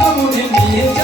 não me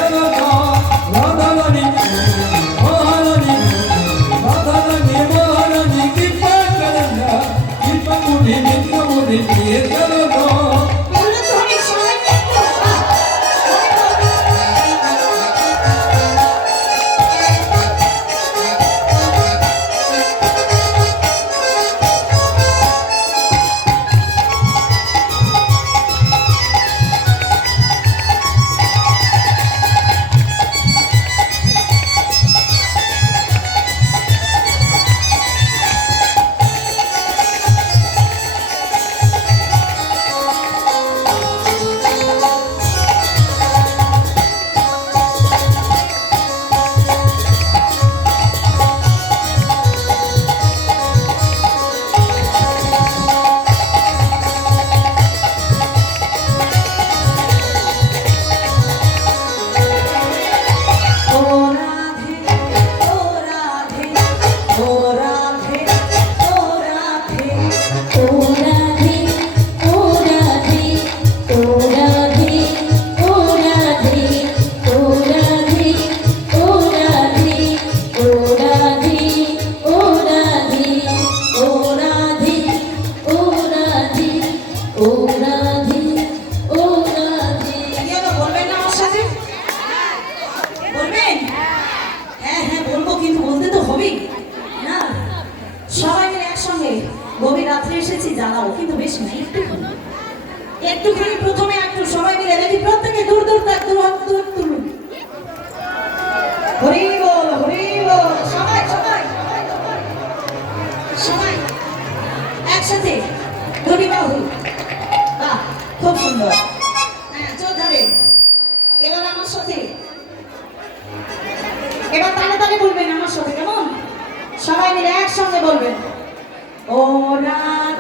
কিন্তু বেশি না একটুখানি প্রথমে একটু সবাই মিলে দেখি, প্রত্যেকে দূর দূর তাক দূর হাত দূর তুলুন হরি বল হরি বল, সবাই সবাই সবাই একসাথে ধরি বাহু। বাহ, খুব সুন্দর। হ্যাঁ চোখ ধরে। এবার আমার সাথে। এবার তালে তালে বলবেন আমার সাথে, কেমন? সবাই মিলে একসঙ্গে বলবেন। ও রাম